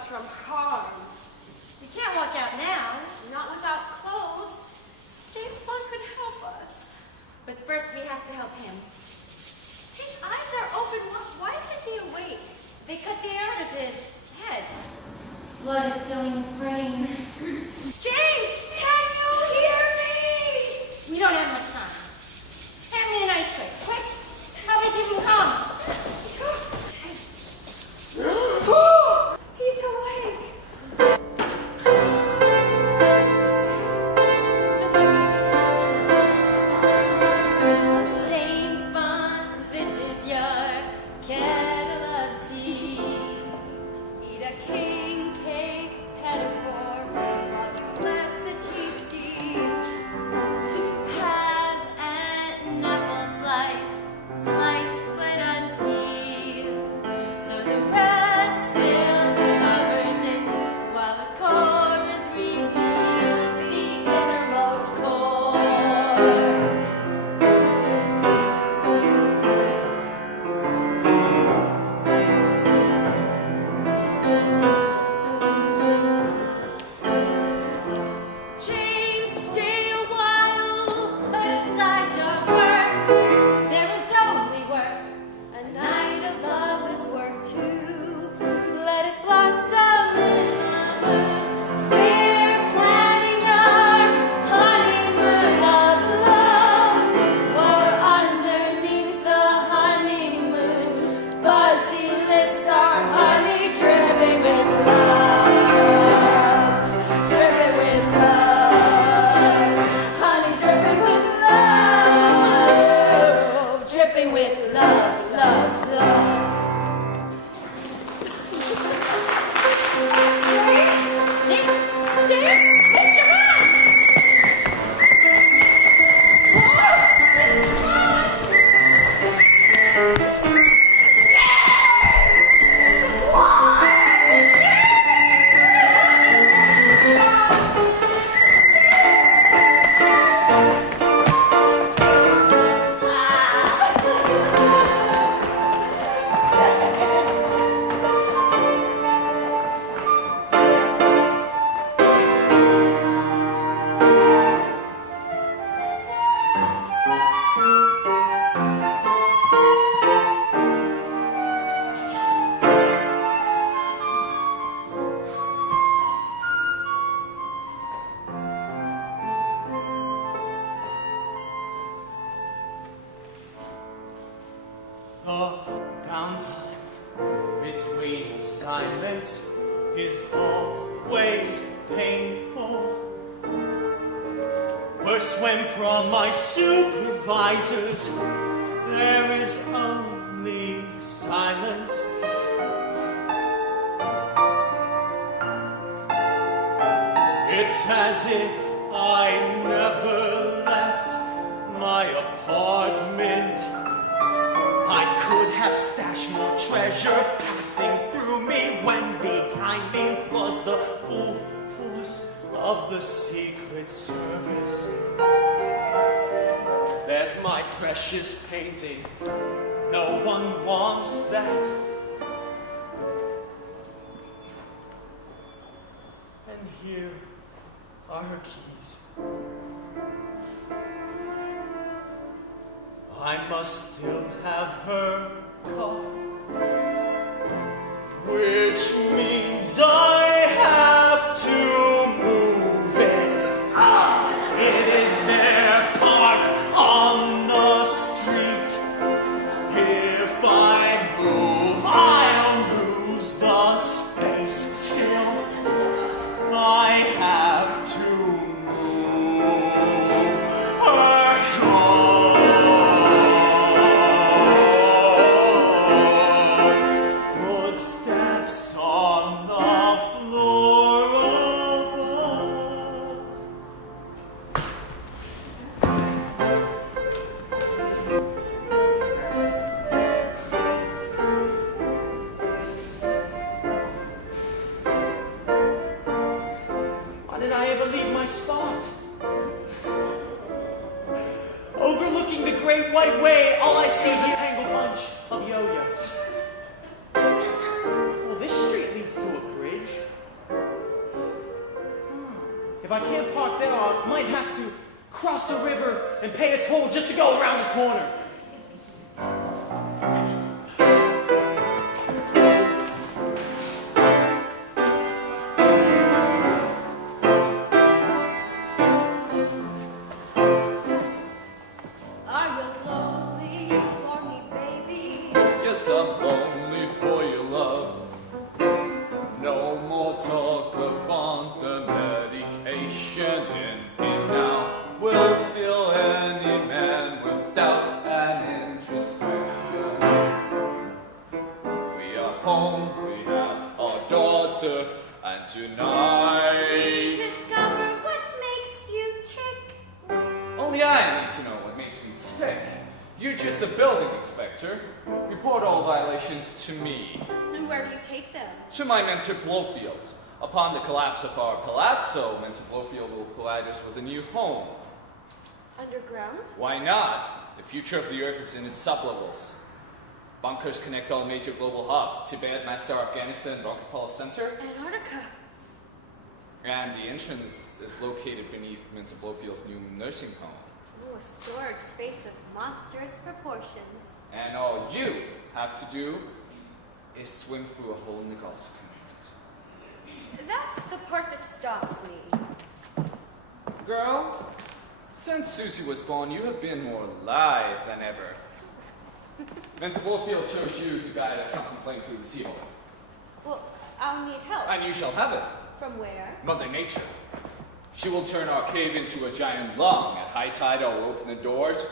drugs from harm. You can't walk out now. Not without clothes. James Bond could help us. But first we have to help him. His eyes are open. Why isn't he awake? They cut the air into his head. Blood is filling his brain. James, can you hear me? We don't have much time. Hand me an ice cream, quick. How big you can come? He's awake. James Bond, this is your kettle of tea. Eat a king cake pedophore while you let the tea steam. Have an apple slice, sliced but unpeeled, so the wrap still covers it while the core is revealed to the innermost core. James, stay a while. Put aside your work, there is only work. A night of love is work too. Let it blossom in the moon. We're planning our honeymoon of love. For underneath the honeymoon, buzzy lips are honey dripping with love. Dripping with love. Honey dripping with love. Dripping with love, love, love. James, Mr. Man! Downtime between assignments is always painful. Worse when from my supervisors there is only silence. It's as if I never left my apartment. I could have stashed more treasure passing through me when behind me was the full force of the Secret Service. There's my precious painting. No one wants that. And here are her keys. I must still have her car, which means I have to move it. It is there parked on the street. If I move, I'll lose the space. Still, I have to move her car. Footsteps on the floor above. Why did I ever leave my spot? Overlooking the Great White Way, all I see is a tangled bunch of yo-yos. Well, this street leads to a bridge. If I can't park there, I might have to cross a river and pay a toll just to go around the corner. Are you lonely for me, baby? Yes, I'm lonely for your love. No more talk of bond and medication. In me now will feel any man with doubt and introspection. We are home, we have our daughter, and tonight Discover what makes you tick. only I need to know what makes me tick. You're just a building inspector. Report all violations to me. And where do you take them? To my mentor Blowfield. Upon the collapse of our palazzo, Mentor Blowfield will provide us with a new home. Underground? Why not? The future of the Earth is in its sublevels. Bunkers connect all major global hubs: Tibet, Master, Afghanistan, Rockefeller Center. Antarctica. And the entrance is located beneath Mentor Blowfield's new nursing home. Ooh, a storage space of monstrous proportions. And all you have to do is swim through a hole in the Gulf to connect it. That's the part that stops me. Girl, since Susie was born, you have been more alive than ever. Mentor Blowfield chose you to guide us something playing through the sea hole. Well, I'll need help. And you shall have it. From where? Mother Nature. She will turn our cave into a giant lung. At high tide, I will open the doors,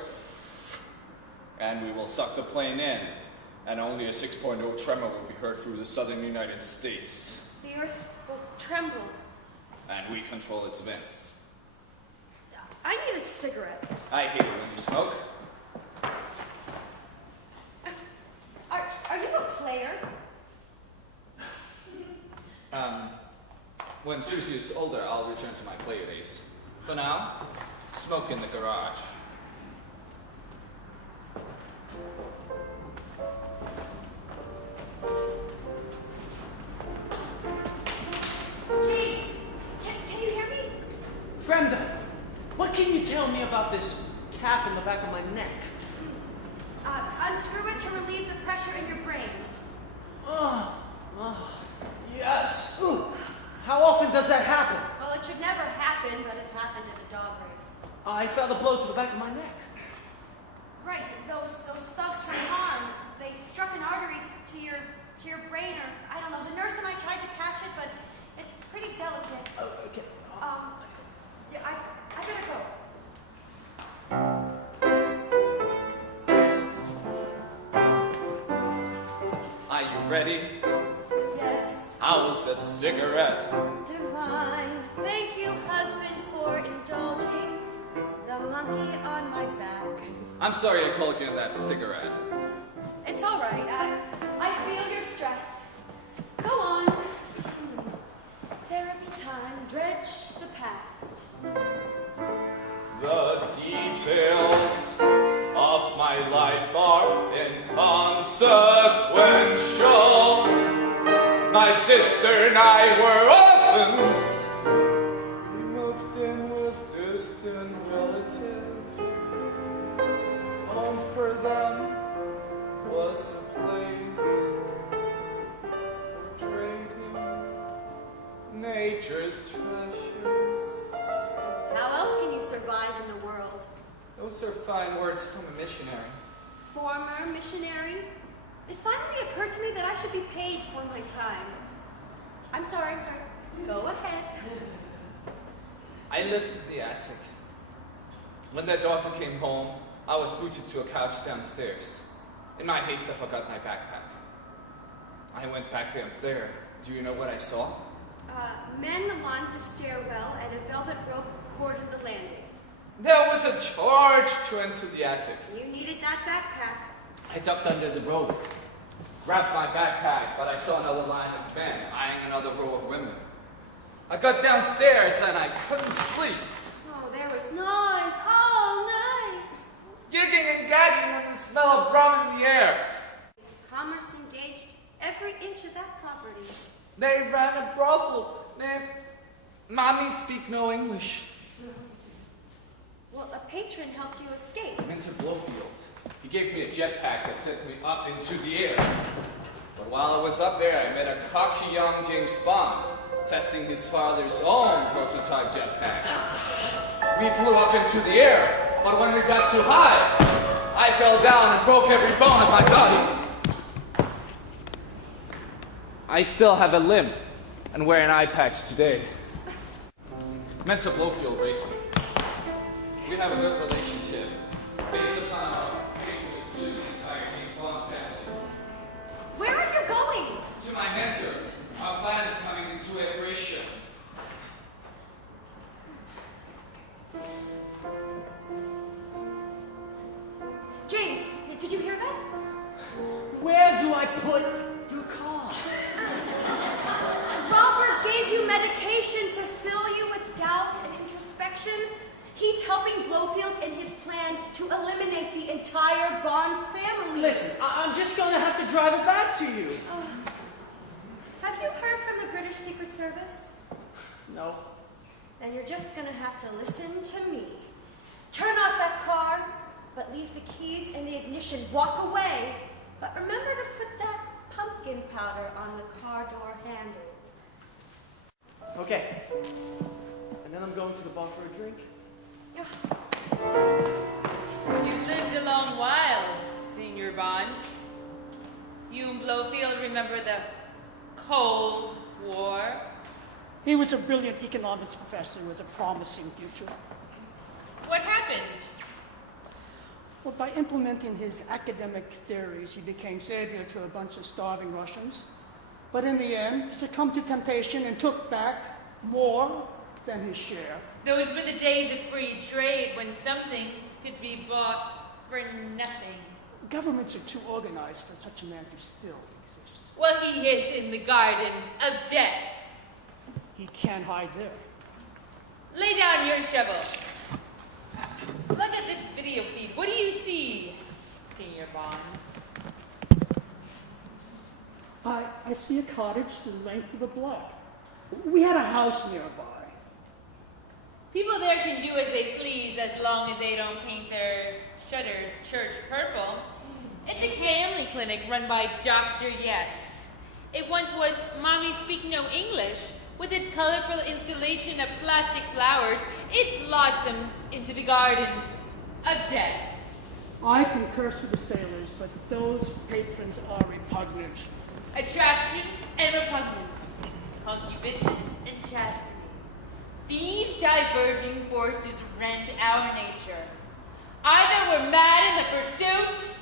and we will suck the plane in. And only a 6.0 tremor will be heard through the southern United States. The earth will tremble. And we control its vents. I need a cigarette. I hate it when you smoke. Are you a player? When Susie is older, I'll return to my play days. For now, smoke in the garage. James, can you hear me? Fremda, what can you tell me about this cap in the back of my neck? Unscrew it to relieve the pressure in your brain. Yes. Ooh. How often does that happen? Well, it should never happen, but it happened at the dog race. I felt a blow to the back of my neck. Right, those thugs from harm, they struck an artery to your brain, or I don't know. The nurse and I tried to patch it, but it's pretty delicate. Oh, okay. Yeah, I better go. Are you ready? Yes. How's that cigarette? Divine. Thank you, husband, for indulging the monkey on my back. I'm sorry I called you that cigarette. It's all right. I feel your stress. Go on. Therapy time. Dredge the past. The details of my life are inconsequential. My sister and I were orphans. We moved in with distant relatives. Home for them was a place for trading nature's treasures. How else can you survive in the world? Those are fine words from a missionary. Former missionary? It finally occurred to me that I should be paid for my time. I'm sorry. Go ahead. I lived in the attic. When their daughter came home, I was booted to a couch downstairs. In my haste, I forgot my backpack. I went back up there. Do you know what I saw? Men lined the stairwell and a velvet rope corded the landing. There was a charge to enter the attic. You needed that backpack. I ducked under the rope, grabbed my backpack, but I saw another line of men eyeing another row of women. I got downstairs and I couldn't sleep. Oh, there was noise all night. Gigging and gagging and the smell of rum in the air. Commerce engaged every inch of that property. They ran a brothel named Mommy speak no English. Well, a patron helped you escape. I'm into Blowfield. He gave me a jetpack that sent me up into the air. But while I was up there, I met a cocky young James Bond, testing his father's own prototype jetpack. We flew up into the air, but when we got too high, I fell down and broke every bone of my body. I still have a limp and wear an eye patch today. Mentor Blowfield raised me. We have a good relationship, based upon our mutual to the entire James Bond family. Where are you going? To my mentor, our plan is coming into fruition. James, did you hear that? Where do I put your car? Robert gave you medication to fill you with doubt and introspection. He's helping Blowfield in his plan to eliminate the entire Bond family. Listen, I'm just going to have to drive it back to you. Have you heard from the British Secret Service? No. Then you're just gonna have to listen to me. Turn off that car, but leave the keys in the ignition. Walk away, but remember to put that pumpkin powder on the car door handle. Okay. And then I'm going to the bar for a drink. You lived a long while, Senior Bond. You and Blowfield remember the Cold War? He was a brilliant economics professor with a promising future. What happened? Well, by implementing his academic theories, he became savior to a bunch of starving Russians. But in the end, succumbed to temptation and took back more than his share. Those were the days of free trade when something could be bought for nothing. Governments are too organized for such a man to still exist. Well, he is in the gardens of death. He can't hide there. Lay down your shovel. Look at this video feed. What do you see, Senior Bond? I see a cottage the length of a block. We had a house nearby. People there can do as they please as long as they don't paint their shutters church purple. It's a family clinic run by Dr. Yes. It once was Mommy Speak No English. With its colorful installation of plastic flowers, it blossoms into the garden of death. I can curse with the sailors, but those patrons are repugnant. Attraction and repugnance, concupiscence and chastity. These diverging forces rend our nature. Either we're mad in the pursuit,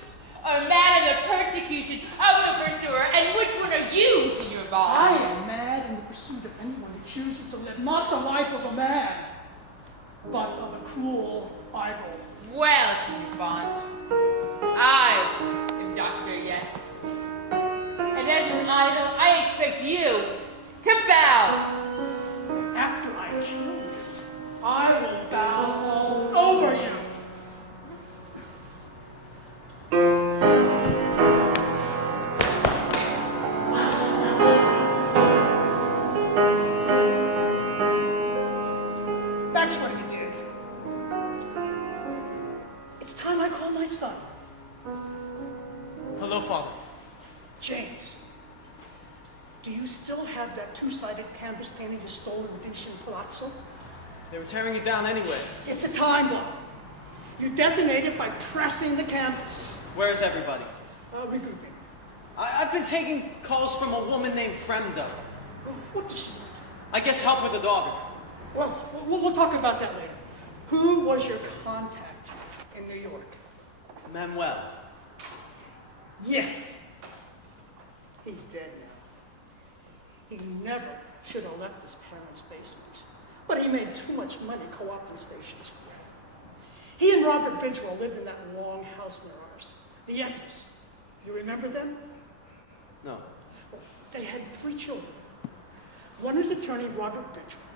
or mad in the persecution of the pursuer. And which one are you, Senior Bond? I am mad in the pursuit of anyone who chooses to live not the life of a man, but of a cruel idol. Well, Senior Bond, I am Dr. Yes. And as an idol, I expect you to bow. After I kill you, I will bow all over you. That's what he did. It's time I call my son. Hello, Father. James, do you still have that two-sided canvas painting you stole in Venetian Palazzo? They were tearing it down anyway. It's a time bomb. You detonate it by pressing the canvas. Where's everybody? Regrouping. I've been taking calls from a woman named Fremda. What does she want? I guess help with the daughter. Well, we'll talk about that later. Who was your contact in New York? Manuel. Yes. He's dead now. He never should have left his parents' basement. But he made too much money co-opting Station Square. He and Robert Bidwell lived in that long house near ours. The S's. You remember them? No. They had 3 children. One was attorney Robert Bidwell.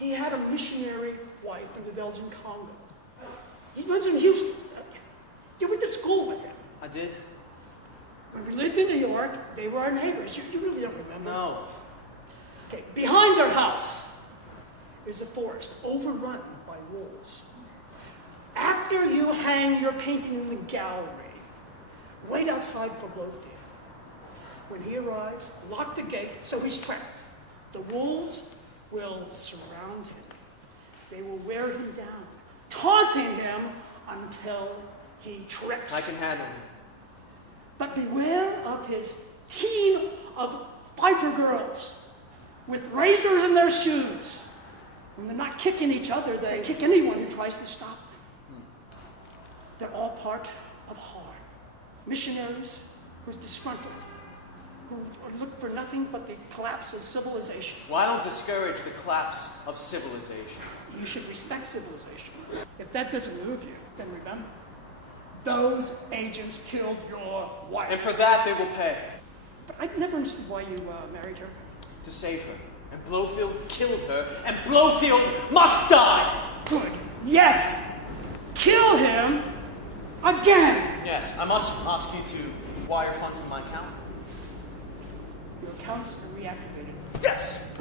He had a missionary wife in the Belgian Congo. He lives in Houston. You went to school with them. I did? When we lived in New York, they were our neighbors. You really don't remember? No. Okay, behind their house is a forest overrun by wolves. After you hang your painting in the gallery, wait outside for Blowfield. When he arrives, lock the gate so he's trapped. The wolves will surround him. They will wear him down, taunting him until he trips. I can handle him. But beware of his team of fighter girls with razors in their shoes. When they're not kicking each other, they kick anyone who tries to stop them. They're all part of harm. Missionaries who are disgruntled, who look for nothing but the collapse of civilization. Well, I don't discourage the collapse of civilization. You should respect civilization. If that doesn't move you, then remember, those agents killed your wife. And for that, they will pay. But I never understood why you married her. To save her. And Blowfield killed her. And Blowfield must die! Good. Yes! Kill him again! Yes, I must ask you to wire funds to my account. Your accounts are reactivated. Yes!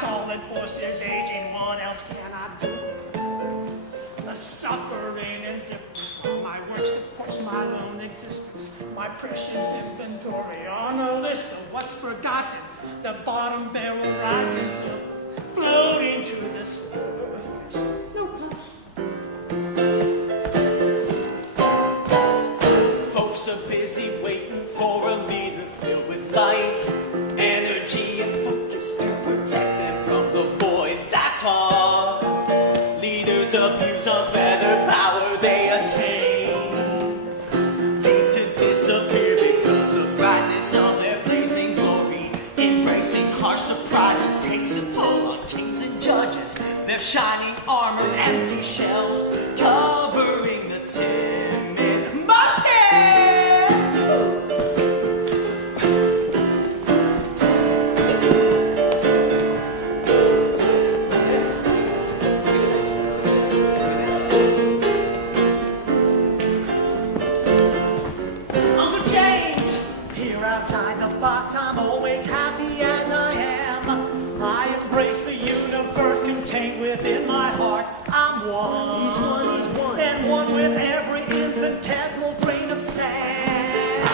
Solid forces aging, what else can I do? The suffering and difference while my work supports my own existence. My precious inventory on a list of what's forgotten. The bottom barrel rises up, floating to the surface. No fuss. Folks are busy waiting for a leader filled with light, energy, and focus to protect them from the void. That's all. Leaders abuse of feather power they attain, need to disappear because the brightness of their blazing glory. Embracing harsh surprises takes a toll on kings and judges. Their shining armor, empty shells, covering the timid Mustang. Within my heart, I'm one. He's one. And one with every infinitesimal grain of sand.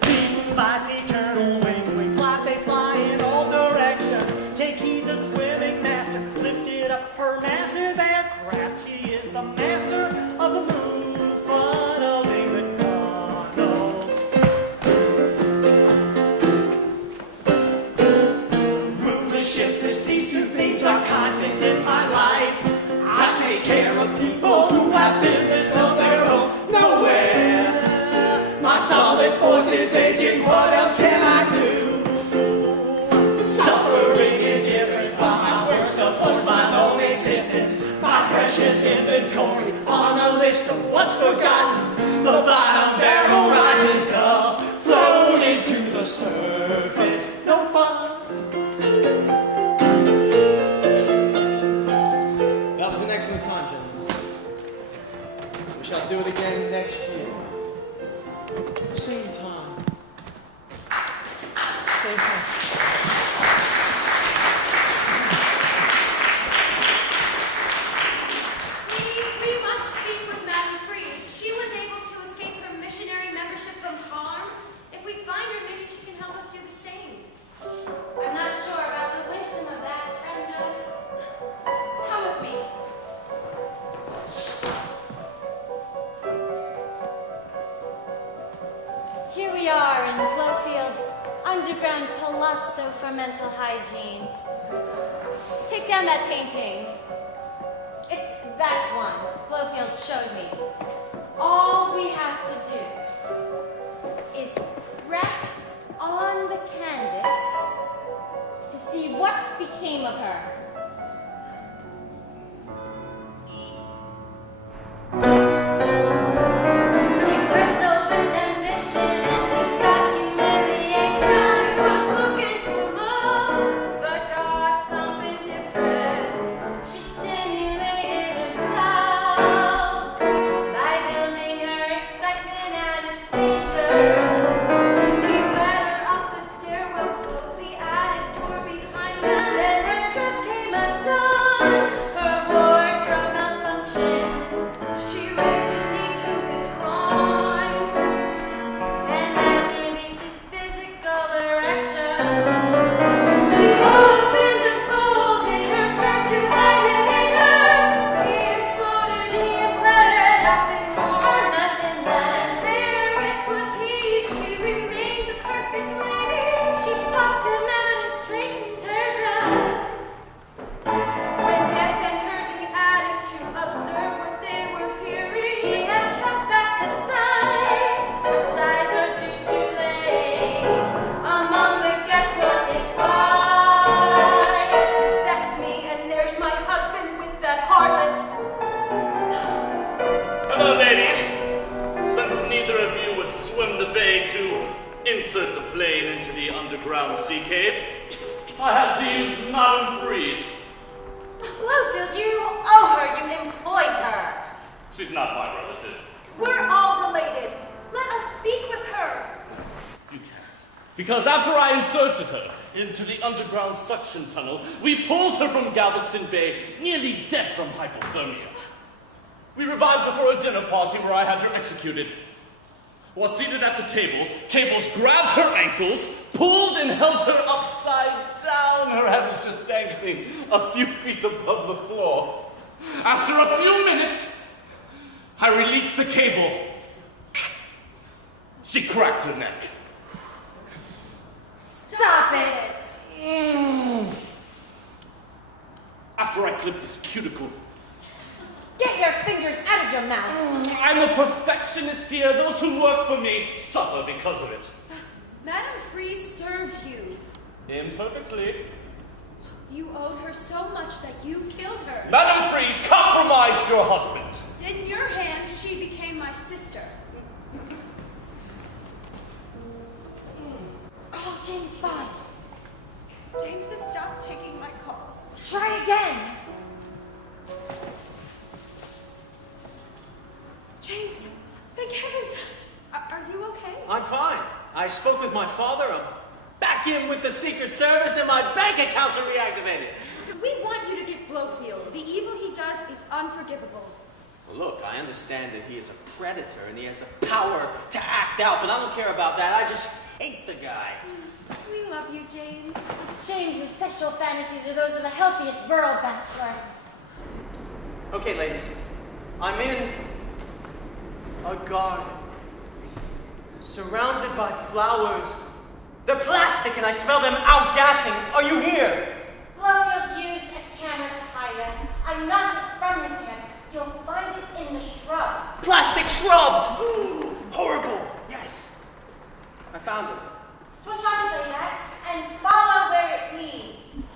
Beaten by eternal wing, we fly, they fly in all directions. Take heed the swimming master, lifted up her massive aircraft. He is the master of the moon, funneling the cargo. Ruthless, shiftless, these two things are constant in my life. I take care of people who have business of their own nowhere. My solid force is aging, what else can I do? Suffering indifference while my work supports my own existence. My precious inventory on a list of what's forgotten. The bottom barrel rises up, floating to the surface. No fuss. I'll do it again next year. Same time. Same place. We must speak with Madame Freeze. She was able to escape her missionary membership from harm. If we find her, maybe she can help us do the same. I'm not sure about the wisdom of that, friend. Come with me. Here we are in Blowfield's underground palazzo for mental hygiene. Take down that painting. It's that one Blowfield showed me. All we have to do is press on the canvas to see what became of her. insert the plane into the underground sea cave, I had to use Madame Freeze. Blowfield, you owe her. You employed her. She's not my relative. We're all related. Let us speak with her. You can't. Because after I inserted her into the underground suction tunnel, we pulled her from Galveston Bay, nearly dead from hypothermia. We revived her for a dinner party where I had her executed. While seated at the table, Cables grabbed her ankles, pulled and held her upside down. Her head was just dangling a few feet above the floor. After a few minutes, I released the cable. She cracked her neck. Stop it. After I clipped this cuticle, Get your fingers out of your mouth. I'm a perfectionist here. Those who work for me suffer because of it. Madame Freeze served you. Imperfectly. You owed her so much that you killed her. Madame Freeze compromised your husband. In your hands, she became my sister. Call James Bond. James has stopped taking my calls. Try again. James, thank heavens. Are you okay? I'm fine. I spoke with my father. I'm back in with the Secret Service and my bank accounts are reactivated. We want you to get Blowfield. The evil he does is unforgivable. Well, look, I understand that he is a predator and he has the power to act out, but I don't care about that. I just hate the guy. We love you, James. James's sexual fantasies are those of the healthiest borough bachelor. Okay, ladies. I'm in a garden, surrounded by flowers. They're plastic and I smell them outgassing. Are you here? Blowfield's used a camera to hide us. I knocked it from his hands. You'll find it in the shrubs. Plastic shrubs! Ooh, horrible. Yes. I found it. Switch on playback and follow where it leads.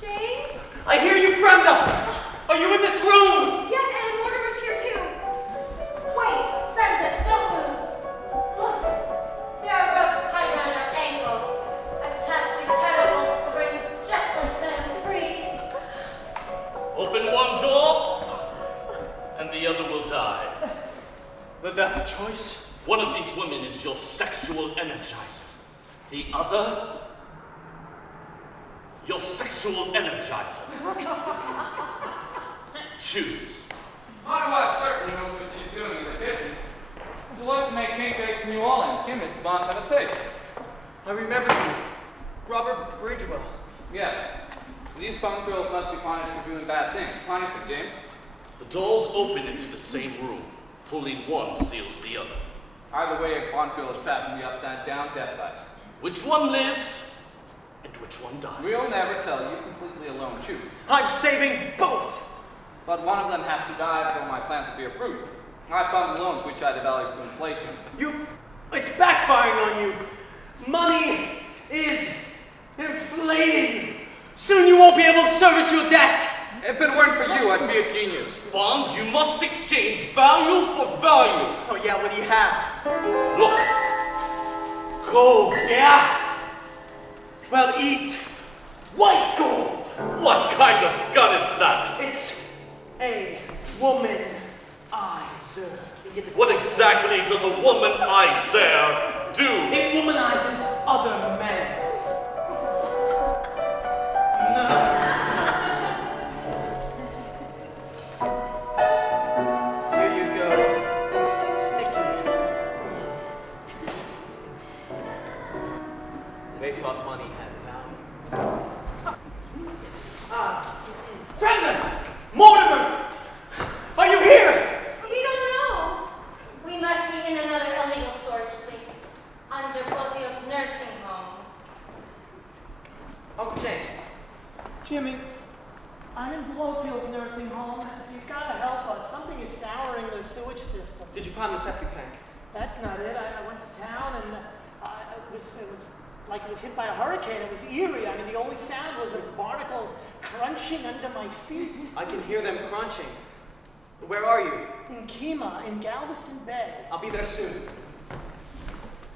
James? I hear you, Brenda. Are you in this room? Yes, and Mortimer's here too. Wait, Brenda, don't move. Look, there are ropes tied around our ankles, attached to catapult springs just like Madame Freeze. Open one door, and the other will die. But that's a choice. One of these women is your sexual energizer. The other, your sexual energizer. Choose. My wife certainly knows what she's doing in the kitchen. Would you like to make king cake to New Orleans? You, Mr. Bond, have a taste. I remember you. Robert Bridgewell. Yes. These punk girls must be punished for doing bad things. Punish them, James. The doors open into the same room. Pulling one seals the other. Either way, a punk girl is trapped in the upside-down death vice. Which one lives, and which one dies? We'll never tell you. Completely alone. Choose. I'm saving both. But one of them has to die for my plans to bear fruit. I fund loans which I devalue through inflation. It's backfiring on you. Money is inflating. Soon you won't be able to service your debt. If it weren't for you, I'd be a genius. Bonds, you must exchange value for value. Oh yeah, what do you have? Look, Gold, yeah? Well, eat white gold. what kind of gun is that? It's a womanizer. What exactly does a womanizer do? It womanizes other men. Here you go. Sticky. They thought money had value. Brenda! Mortimer! Are you here? We don't know. We must be in another illegal storage space, under Blowfield's nursing home. Uncle James. Jimmy, I'm in Blowfield nursing home. You've got to help us. Something is souring the sewage system. Did you find the septic tank? That's not it. I went to town and it was like it was hit by a hurricane. It was eerie. I mean, the only sound was of barnacles crunching under my feet. I can hear them crunching. Where are you? In Kemah, in Galveston Bay. I'll be there soon.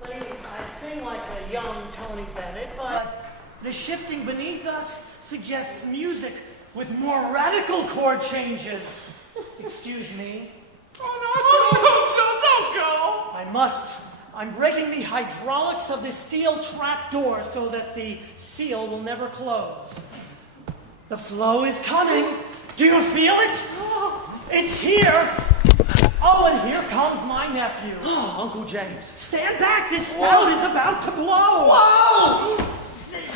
When Ladies, I sing like a young Tony Bennett, but the shifting beneath us suggests music with more radical chord changes. Excuse me. Oh, no, Joe, don't go. I must. I'm breaking the hydraulics of this steel trap door so that the seal will never close. The flow is coming. Do you feel it? It's here. Oh, and here comes my nephew. Uncle James. Stand back. This spout is about to blow. Whoa! Safe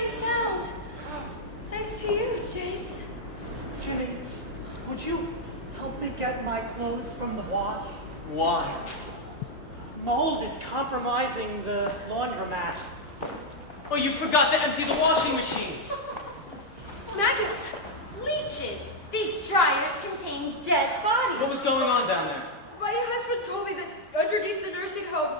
and sound. Thanks to you, James. Jimmy, would you help me get my clothes from the wad? Why? Mold is compromising the laundromat. Oh, you forgot to empty the washing machines. Maggots. Leeches! These dryers contain dead bodies. What was going on down there? My husband told me that underneath the nursing home,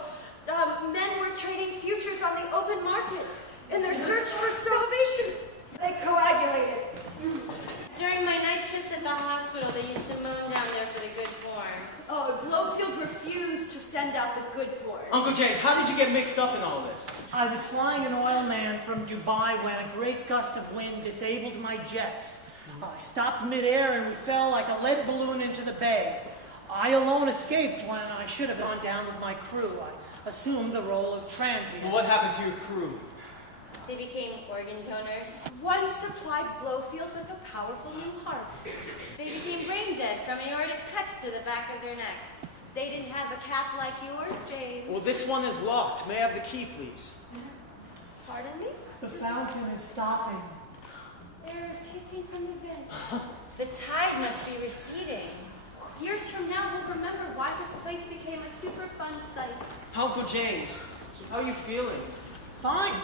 men were trading futures on the open market in their search for salvation. They coagulated. During my night shifts at the hospital, they used to moan down there for the good form. Oh, Blowfield refused to send out the good for it. Uncle James, how did you get mixed up in all this? I was flying an oil man from Dubai when a great gust of wind disabled my jets. I stopped midair and we fell like a lead balloon into the bay. I alone escaped when I should have gone down with my crew. I assumed the role of transient. Well, what happened to your crew? They became organ donors. One supplied Blowfield with a powerful new heart. They became brain dead from aortic cuts to the back of their necks. They didn't have a cap like yours, James. Well, this one is locked. May I have the key, please? Pardon me? The fountain is stopping. There is hissing from the vent. The tide must be receding. Years from now, we'll remember why this place became a super fun site. Uncle James, how are you feeling? Fine.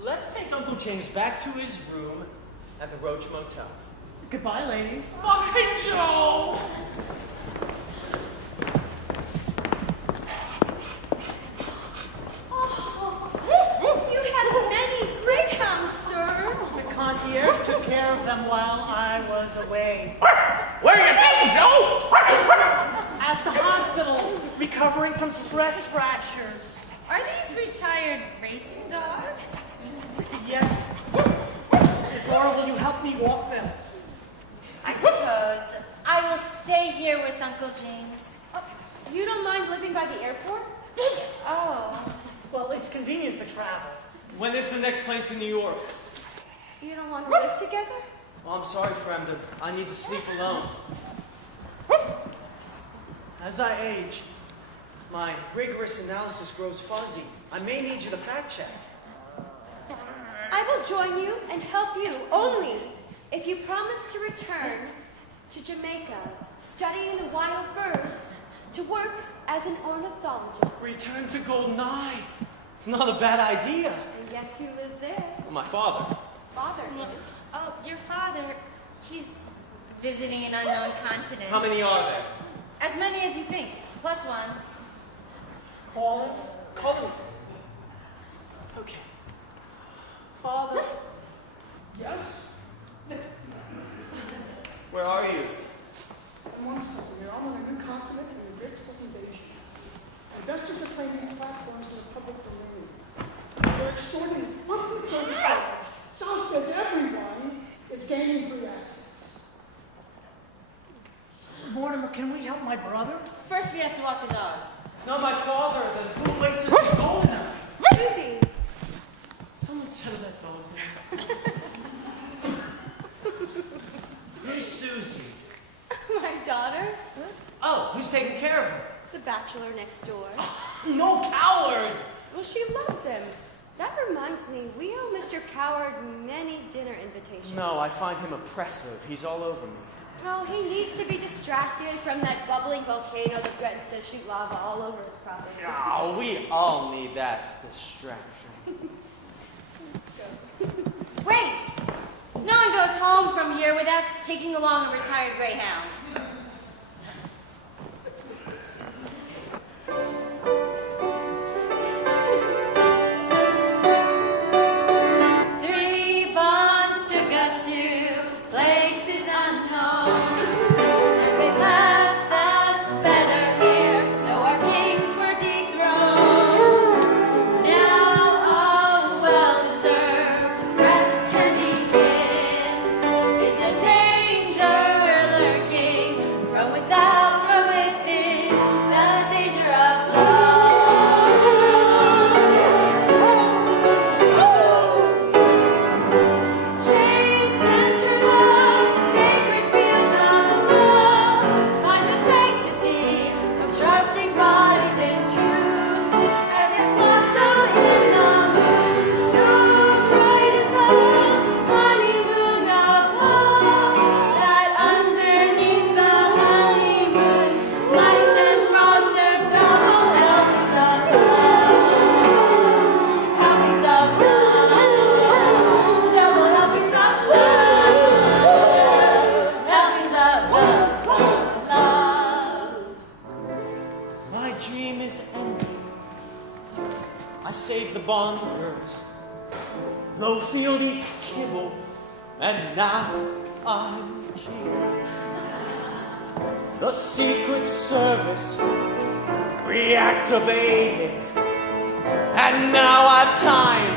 Let's take Uncle James back to his room at the Roach Motel. Goodbye, ladies. Bye, Joe! Oh, you had many greyhounds, sir. The concierge took care of them while I was away. Where you been, Joe? At the hospital, recovering from stress fractures. Are these retired racing dogs? Yes. Miss Laura, will you help me walk them? I suppose. I will stay here with Uncle James. You don't mind living by the airport? Oh. Well, it's convenient for travel. When is the next plane to New York? You don't want to live together? Oh, I'm sorry, Fremder. I need to sleep alone. As I age, my rigorous analysis grows fuzzy. I may need you to fact check. I will join you and help you only if you promise to return to Jamaica, studying the wild birds, to work as an ornithologist. Return to Golden Eye. It's not a bad idea. And guess who lives there? My father. Father. Oh, your father, he's visiting an unknown continent. How many are there? As many as you think, plus one. Call him. Call them. Okay. Father. Yes? Where are you? I'm on something here. I'm on a new continent in a great southern invasion. Investors are claiming platforms in the public domain. They're extorting public service platforms just as everyone is gaining free access. Mortimer, can we help my brother? First, we have to walk the dogs. If not my father, then who waits us to Golden Eye? Susie. Someone said that dog. Who's Susie? My daughter. Oh, who's taking care of her? The bachelor next door. No coward! Well, she loves him. That reminds me, we owe Mr. Coward many dinner invitations. No, I find him oppressive. He's all over me. Oh, he needs to be distracted from that bubbling volcano that threatens to shoot lava all over his property. Oh, we all need that distraction. Wait! No one goes home from here without taking along a retired greyhound. Three bonds took us bunkers. Blowfield eats kibble, and now I'm here. The Secret Service reactivated, and now I've time